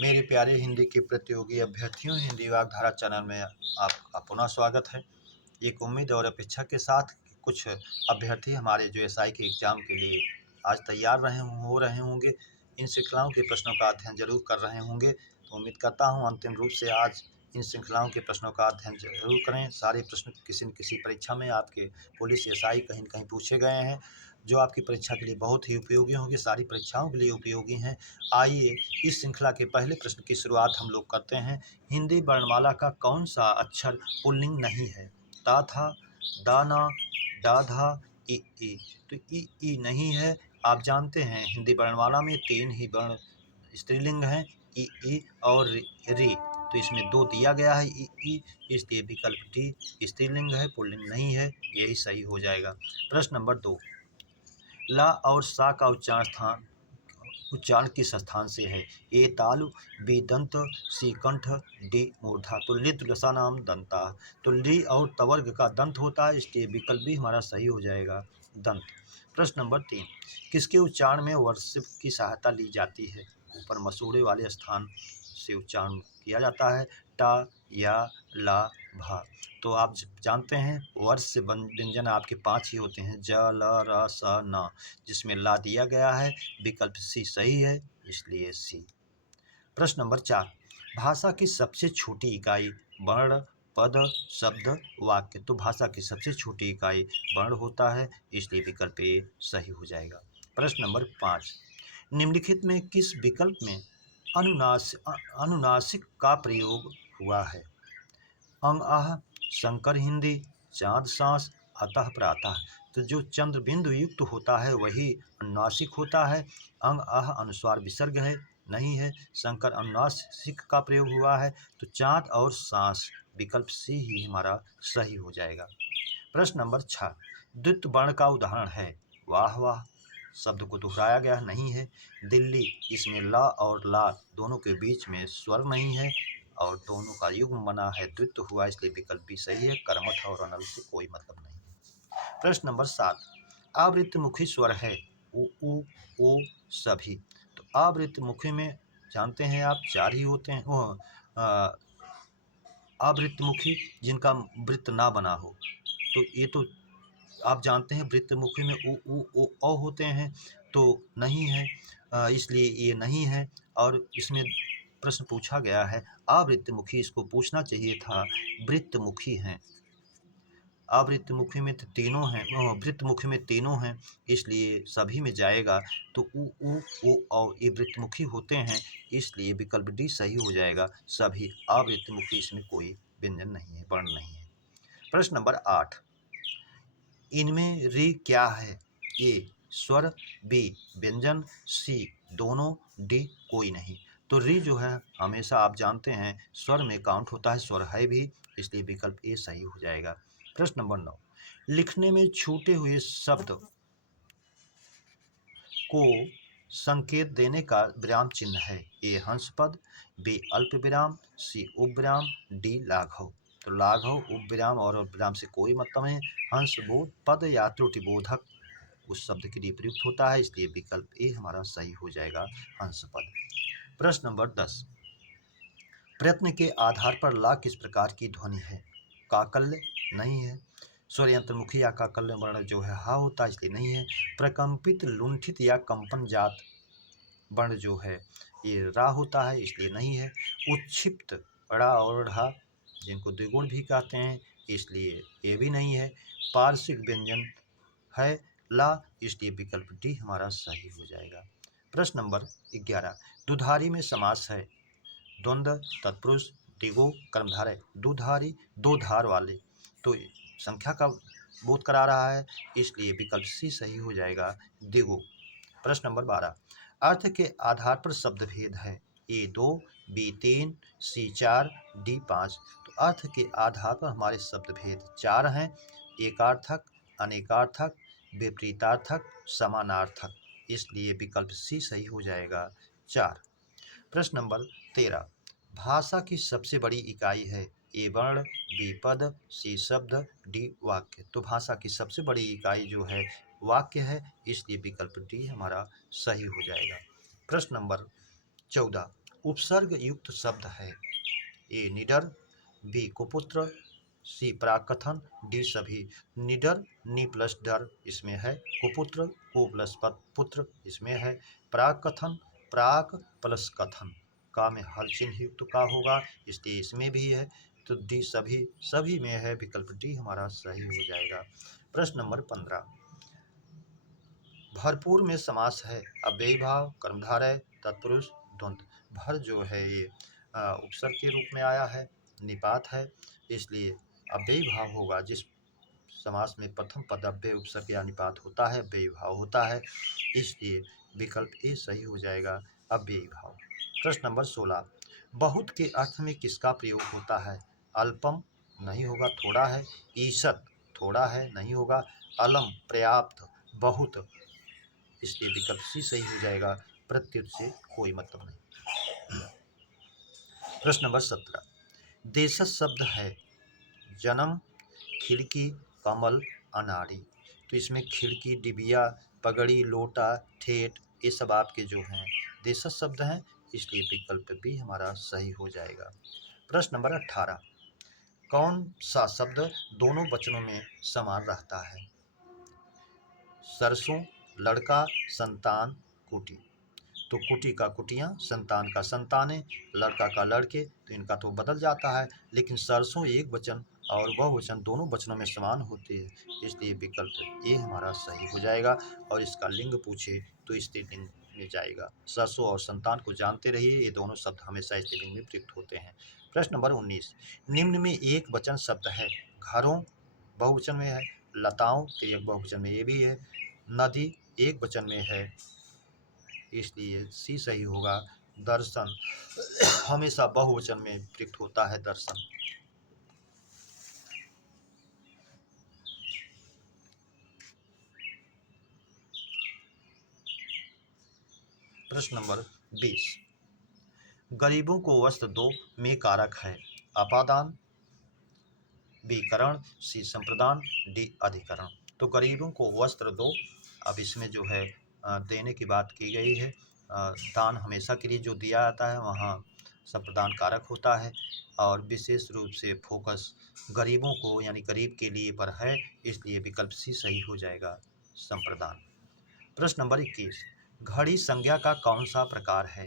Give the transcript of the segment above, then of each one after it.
मेरे प्यारे हिंदी के प्रतियोगी अभ्यर्थियों, हिंदी वाग्धारा चैनल में आपका पुनः स्वागत है। एक उम्मीद और अपेक्षा के साथ कुछ अभ्यर्थी हमारे जो एसआई के एग्ज़ाम के लिए आज तैयार हो रहे होंगे, इन श्रृंखलाओं के प्रश्नों का अध्ययन ज़रूर कर रहे होंगे। तो उम्मीद करता हूँ अंतिम रूप से आज इन श्रृंखलाओं के प्रश्नों का अध्ययन ज़रूर करें। सारे प्रश्न किसी न किसी परीक्षा में आपके पुलिस एसआई कहीं न कहीं पूछे गए हैं, जो आपकी परीक्षा के लिए बहुत ही उपयोगी होंगे, सारी परीक्षाओं के लिए उपयोगी हैं। आइए इस श्रृंखला के पहले प्रश्न की शुरुआत हम लोग करते हैं। हिंदी वर्णमाला का कौन सा अक्षर पुल्लिंग नहीं है? ता था, दाना, डाधा, ई। तो ई नहीं है। आप जानते हैं हिंदी वर्णमाला में 3 ही वर्ण स्त्रीलिंग हैं, ई और री। तो इसमें 2 दिया गया है, ई, इसलिए विकल्प डी स्त्रीलिंग है, पुल्लिंग नहीं है। यही सही हो जाएगा। प्रश्न नंबर 2, ला और सा का उच्चारण किस स्थान से है? ए तालु, बी दंत, सी कंठ, डी मूर्धा। तो लित लसानाम दंता। तो ली और तवर्ग का दंत होता है, इसलिए विकल्प भी हमारा सही हो जाएगा, दंत। प्रश्न नंबर 3, किसके उच्चारण में वर्षिप की सहायता ली जाती है? ऊपर मसूड़े वाले स्थान से उच्चारण किया जाता है, टा, या, ला, भा। तो आप जानते हैं वर्ष व्यंजन आपके 5 ही होते हैं, ज, ल, र, स, न, जिसमें ला दिया गया है। विकल्प सी सही है, इसलिए सी। प्रश्न नंबर 4, भाषा की सबसे छोटी इकाई वर्ण, पद, शब्द, वाक्य। तो भाषा की सबसे छोटी इकाई वर्ण होता है, इसलिए विकल्प ए सही हो जाएगा। प्रश्न नंबर 5, निम्नलिखित में किस विकल्प में अनुनासिक का प्रयोग हुआ है? अंग आह, शंकर हिंदी, चाँद सांस, अतः प्रातः। तो जो चंद्र बिंदु युक्त होता है वही अनुनासिक होता है। अंग आह अनुस्वार विसर्ग है, नहीं है। शंकर अनुनासिक का प्रयोग हुआ है। तो चाँद और सांस, विकल्प सी ही हमारा सही हो जाएगा। प्रश्न नंबर 6, द्वित्व वर्ण का उदाहरण है? वाह वाह शब्द को दोहराया गया नहीं है। दिल्ली, इसमें ला और ला दोनों के बीच में स्वर नहीं है और दोनों का युग्म बना है, द्वित्व हुआ, इसलिए विकल्प भी सही है। कर्मठ और अनल से कोई मतलब नहीं है। प्रश्न नंबर 7, आवृत्तमुखी स्वर है? उ, ओ, सभी। तो आवृत्तमुखी में जानते हैं आप 4 ही होते हैं। आवृत्तमुखी जिनका वृत्त ना बना हो, तो ये तो आप जानते हैं वृत्तमुखी में उ, ओ होते हैं, तो नहीं है, इसलिए ये नहीं है। और इसमें प्रश्न पूछा गया है आवृत्तमुखी, इसको पूछना चाहिए था वृत्तमुखी हैं। आवृत्तमुखी में तो तीनों हैं, वृत्तमुखी में तीनों हैं, इसलिए सभी में जाएगा। तो उ, ओ और ये वृत्तमुखी होते हैं, इसलिए विकल्प डी सही हो जाएगा। सभी आवृत्तमुखी, इसमें कोई व्यंजन नहीं है, वर्ण नहीं है। प्रश्न नंबर 8, इनमें री क्या है? ए स्वर, बी व्यंजन, सी दोनों, डी कोई नहीं। तो री जो है हमेशा आप जानते हैं स्वर में काउंट होता है, स्वर है भी, इसलिए विकल्प ए सही हो जाएगा। प्रश्न नंबर 9, लिखने में छूटे हुए शब्द को संकेत देने का विराम चिन्ह है? ए हंस पद, बी अल्प विराम, सी उपविराम, डी लाघव। तो लाघव, उपविराम और विराम से कोई मतलब नहीं। हंस बोध पद या त्रुटिबोधक उस शब्द के लिए प्रयुक्त होता है, इसलिए विकल्प ए हमारा सही हो जाएगा, हंस पद। प्रश्न नंबर 10, प्रयत्न के आधार पर ला किस प्रकार की ध्वनि है? काकल्य, नहीं है। स्वर यंत्रमुखी या काकल्य वर्ण जो है हा होता है, इसलिए नहीं है। प्रकंपित, लुंठित या कंपन जात वर्ण जो है ये रा होता है, इसलिए नहीं है। उत्क्षिप्त, ड़ा और ढा जिनको द्विगुण भी कहते हैं, इसलिए ये भी नहीं है। पार्श्विक व्यंजन है ला, इसलिए विकल्प डी हमारा सही हो जाएगा। प्रश्न नंबर 11, दुधारी में समास है? द्वंद्व, तत्पुरुष, द्विगु, कर्मधारय। दुधारी, दो धार वाले, तो संख्या का बोध करा रहा है, इसलिए विकल्प सी सही हो जाएगा, द्विगु। प्रश्न नंबर 12, अर्थ के आधार पर शब्द भेद है? ए 2, बी 3, सी 4, डी 5। तो अर्थ के आधार पर हमारे शब्द भेद 4 हैं, एकार्थक, अनेकार्थक, विपरीतार्थक, समानार्थक, इसलिए विकल्प सी सही हो जाएगा, 4। प्रश्न नंबर 13, भाषा की सबसे बड़ी इकाई है? ए वर्ण, बी पद, सी शब्द, डी वाक्य। तो भाषा की सबसे बड़ी इकाई जो है वाक्य है, इसलिए विकल्प डी हमारा सही हो जाएगा। प्रश्न नंबर 14, उपसर्ग युक्त शब्द है। ए निडर, बी कुपुत्र, सी प्राकथन, डी सभी। निडर नि प्लस डर इसमें है, कुपुत्र को प्लस पुत्र इसमें है, प्राकथन प्राक प्लस कथन का में हल चिन्ह युक्त का होगा, इसलिए इसमें भी है। तो डी सभी, सभी में है, विकल्प डी हमारा सही हो जाएगा। प्रश्न नंबर 15, भरपूर में समास है, अव्ययी भाव, कर्मधारय, तत्पुरुष, द्वंद्व। भर जो है ये उपसर्ग के रूप में आया है, निपात है, इसलिए अव्ययी भाव होगा। जिस समास में प्रथम पद अव्यय उपसर्ग या निपात होता है, अव्ययी भाव होता है, इसलिए विकल्प ए सही हो जाएगा, अव्ययी भाव। प्रश्न नंबर 16, बहुत के अर्थ में किसका प्रयोग होता है? अल्पम नहीं होगा, थोड़ा है। ईषत थोड़ा है, नहीं होगा। अलम पर्याप्त, बहुत, इसलिए विकल्प सी सही हो जाएगा, प्रत्युत से कोई मतलब नहीं। प्रश्न नंबर 17, देशज शब्द है, जन्म, खिड़की, कमल, अनाड़ी। तो इसमें खिड़की, डिबिया, पगड़ी, लोटा, ठेठ, ये सब आपके जो हैं देशज शब्द हैं, इसलिए विकल्प भी हमारा सही हो जाएगा। प्रश्न नंबर 18, कौन सा शब्द दोनों वचनों में समान रहता है? सरसों, लड़का, संतान, कुटी। तो कुटी का कुटियाँ, संतान का संतानें, लड़का का लड़के, तो इनका तो बदल जाता है, लेकिन सरसों एक वचन और बहुवचन दोनों वचनों में समान होती है, इसलिए विकल्प ए हमारा सही हो जाएगा। और इसका लिंग पूछे तो स्त्रीलिंग में जाएगा। सरसों और संतान को जानते रहिए, ये दोनों शब्द हमेशा स्त्रीलिंग में प्रयुक्त होते हैं। प्रश्न नंबर 19, निम्न में एक वचन शब्द है, घरों बहुवचन में है, लताओं तो एक बहुवचन में ये भी है, नदी एक वचन में है, इसलिए सी सही होगा। दर्शन हमेशा बहुवचन में प्रयुक्त होता है, दर्शन। प्रश्न नंबर 20, गरीबों को वस्त्र दो में कारक है, अपादान, बी करण, सी संप्रदान, डी अधिकरण। तो गरीबों को वस्त्र दो, अब इसमें जो है देने की बात की गई है। दान हमेशा के लिए जो दिया जाता है वहाँ संप्रदान कारक होता है, और विशेष रूप से फोकस गरीबों को यानी गरीब के लिए पर है, इसलिए विकल्प सी सही हो जाएगा, संप्रदान। प्रश्न नंबर 21, घड़ी संज्ञा का कौन सा प्रकार है?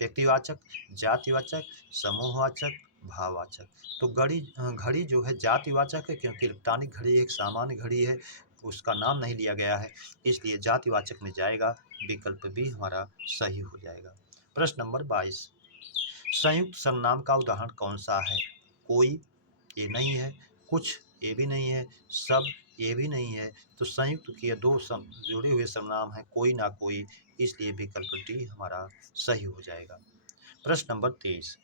व्यक्तिवाचक, जातिवाचक, समूहवाचक, भाववाचक। तो घड़ी जो है जातिवाचक है, क्योंकि इलेक्ट्रॉनिक घड़ी एक सामान्य घड़ी है, उसका नाम नहीं लिया गया है, इसलिए जातिवाचक में जाएगा, विकल्प भी हमारा सही हो जाएगा। प्रश्न नंबर 22, संयुक्त सर्वनाम का उदाहरण कौन सा है? कोई ये नहीं है, कुछ ये भी नहीं है, सब ये भी नहीं है। तो संयुक्त के दो जुड़े हुए सर्वनाम हैं, कोई ना कोई, इसलिए विकल्प डी हमारा सही हो जाएगा। प्रश्न नंबर 23,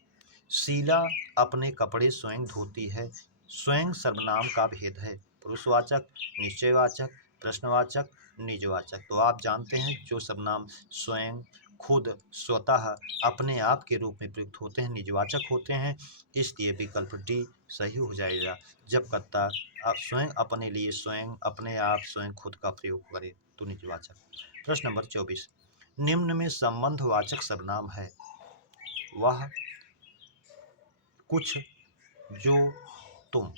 शीला अपने कपड़े स्वयं धोती है, स्वयं सर्वनाम का भेद है, पुरुषवाचक, निश्चयवाचक, प्रश्नवाचक, निजवाचक। तो आप जानते हैं जो सर्वनाम स्वयं, खुद, स्वतः, अपने आप के रूप में प्रयुक्त होते हैं निजवाचक होते हैं, इसलिए विकल्प डी सही हो जाएगा। जब कर्ता स्वयं, अपने लिए, स्वयं, अपने आप, स्वयं, खुद का प्रयोग करे तो निजवाचक। प्रश्न नंबर 24, निम्न में संबंधवाचक सर्वनाम है, वह, कुछ, जो, तुम।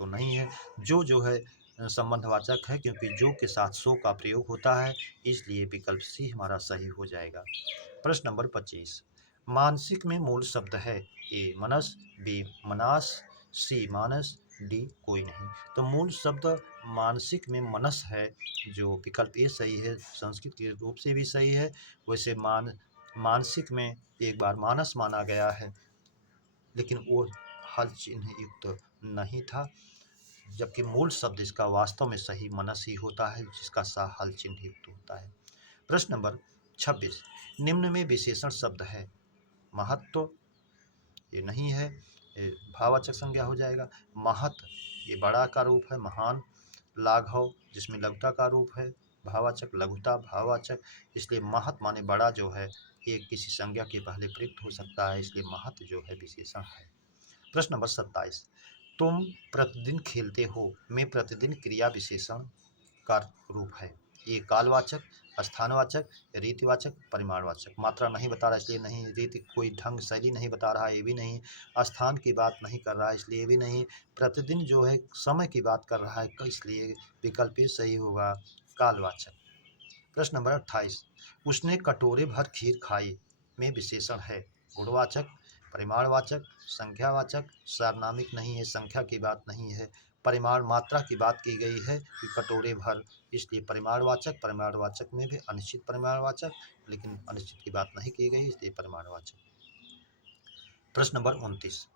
तो नहीं है, जो है संबंधवाचक है, क्योंकि जो के साथ सो का प्रयोग होता है, इसलिए विकल्प सी हमारा सही हो जाएगा। प्रश्न नंबर 25, मानसिक में मूल शब्द है, ए मनस, बी मनास, सी मानस, डी कोई नहीं। तो मूल शब्द मानसिक में मनस है, जो विकल्प ए सही है, संस्कृत के रूप से भी सही है। वैसे मानसिक में एक बार मानस माना गया है, लेकिन वो हल चिन्ह युक्त नहीं था, जबकि मूल शब्द इसका वास्तव में सही मनस ही होता है, जिसका सा हल चिन्ह युक्त होता है। प्रश्न नंबर 26, निम्न में विशेषण शब्द है, महत्व ये नहीं है, ये भाववाचक संज्ञा हो जाएगा। महत ये बड़ा का रूप है, महान। लाघव जिसमें लघुता का रूप है, भाववाचक, लघुता भाववाचक, इसलिए महत माने बड़ा जो है ये किसी संज्ञा के पहले प्रयुक्त हो सकता है, इसलिए महत जो है विशेषण है। प्रश्न नंबर 27, तुम प्रतिदिन खेलते हो में प्रतिदिन क्रिया विशेषण का रूप है, ए कालवाचक, स्थानवाचक, रीतिवाचक, परिमाणवाचक। मात्रा नहीं बता रहा इसलिए नहीं, रीति कोई ढंग शैली नहीं बता रहा ये भी नहीं, स्थान की बात नहीं कर रहा है इसलिए भी नहीं, प्रतिदिन जो है समय की बात कर रहा है इसलिए विकल्प ए सही होगा कालवाचक। प्रश्न नंबर 28, उसने कटोरे भर खीर खाई में विशेषण है गुणवाचक, परिमाणवाचक, संख्यावाचक, सार्वनामिक नहीं है, संख्या की बात नहीं है, परिमाण मात्रा की बात की गई है कि कटोरे भर, इसलिए परिमाणवाचक। परिमाणवाचक में भी अनिश्चित परिमाणवाचक, लेकिन अनिश्चित की बात नहीं की गई इसलिए परिमाणवाचक। प्रश्न नंबर 29,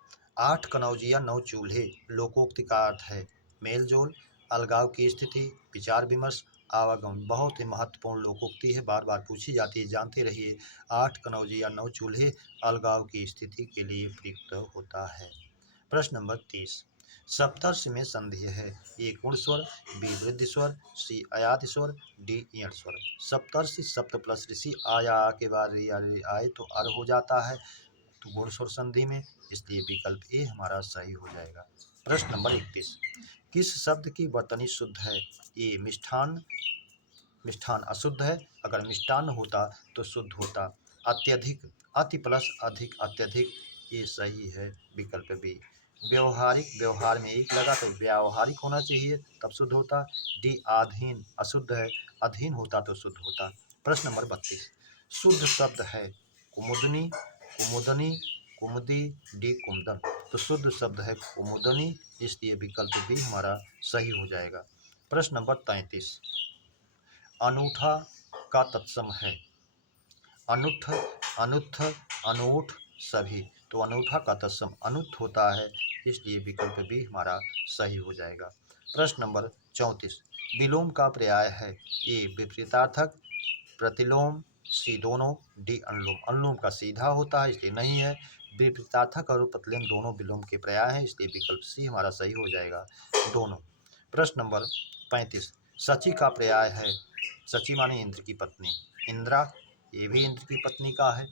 8 कनौजिया 9 चूल्हे लोकोक्ति का अर्थ है मेल जोल, अलगाव की स्थिति, विचार विमर्श, आवागमन। बहुत ही महत्वपूर्ण लोकोक्ति है, बार बार पूछी जाती है, जानते रहिए। 8 कनौजिया 9 चूल्हे अलगाव की स्थिति के लिए प्रयुक्त होता है। प्रश्न नंबर 30, सप्तर्षि में संधि है ए गुण स्वर, बी वृद्धि स्वर, सी अयात स्वर, डी इयड़ स्वर। सप्तर्षि सप्त प्लस ऋषि आया आ के बाद आए तो अर हो जाता है तो गुण स्वर संधि में, इसलिए विकल्प ए हमारा सही हो जाएगा। प्रश्न नंबर 31, किस शब्द की वर्तनी शुद्ध है ए मिष्ठान, मिष्ठान अशुद्ध है, अगर मिष्टान होता तो शुद्ध होता। अत्यधिक, अति प्लस अधिक, अत्यधिक, ये सही है विकल्प बी। व्यवहारिक, व्यवहार में एक लगा तो व्यावहारिक होना चाहिए तब शुद्ध होता। डी अधीन, अशुद्ध है, अधीन होता तो शुद्ध होता। प्रश्न नंबर 32, शुद्ध शब्द है कुमुदनी, कुमुदनी, कुमुदी, डी कुमदन। तो शुद्ध शब्द है कुमुदनी, इसलिए विकल्प बी हमारा सही हो जाएगा। प्रश्न नंबर 33, अनूठा का तत्सम है अनुठ, अनुत्थ, अनूठ, सभी। तो अनूठा का तत्सम अनुत्थ होता है, इसलिए विकल्प बी हमारा सही हो जाएगा। प्रश्न नंबर 34, विलोम का पर्याय है ए विपरीतार्थक, प्रतिलोम, सी दोनों, डी अनुलोम। अनुलोम का सीधा होता है इसलिए नहीं है, विपरीतार्थक और प्रतिलोम दोनों विलोम के पर्याय हैं इसलिए विकल्प सी हमारा सही हो जाएगा दोनों। प्रश्न नंबर 35, सची का पर्याय है, सची माने इंद्र की पत्नी, इंद्रा, ये भी इंद्र की पत्नी का है,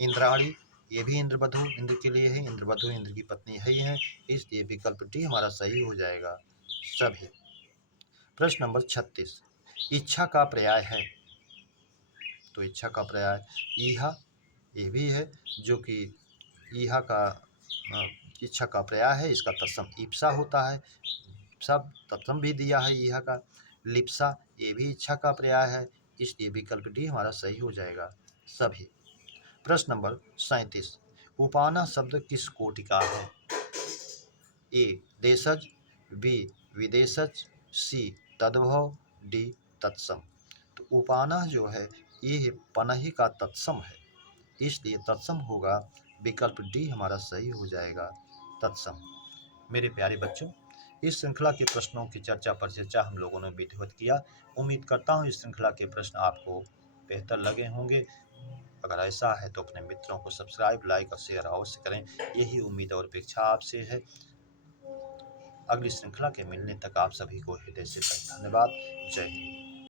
इंद्राणी, ये भी इंद्रवधु इंद्र के लिए है, इंद्रवधु इंद्र की पत्नी है ही है, इसलिए विकल्प डी हमारा सही हो जाएगा सभी। प्रश्न नंबर 36, इच्छा का पर्याय है, तो इच्छा का पर्याय ईहा, ये भी है जो कि ईहा का इच्छा का पर्याय है, इसका तत्सम ईप्सा होता है, सब तत्सम भी दिया है ईहा का। लिप्सा, ये भी इच्छा का पर्याय है, इसलिए विकल्प डी हमारा सही हो जाएगा सभी। प्रश्न नंबर 37, उपाना शब्द किस कोटि का है ए देशज, बी विदेशज, सी तद्भव, डी तत्सम। तो उपाना जो है ये पनही का तत्सम है, इसलिए तत्सम होगा, विकल्प डी हमारा सही हो जाएगा तत्सम। मेरे प्यारे बच्चों, इस श्रृंखला के प्रश्नों की चर्चा पर चर्चा हम लोगों ने विधिवत किया। उम्मीद करता हूँ इस श्रृंखला के प्रश्न आपको बेहतर लगे होंगे। अगर ऐसा है तो अपने मित्रों को सब्सक्राइब, लाइक और शेयर अवश्य करें, यही उम्मीद और अपेक्षा आपसे है। अगली श्रृंखला के मिलने तक आप सभी को हृदय से धन्यवाद। जय हिंद।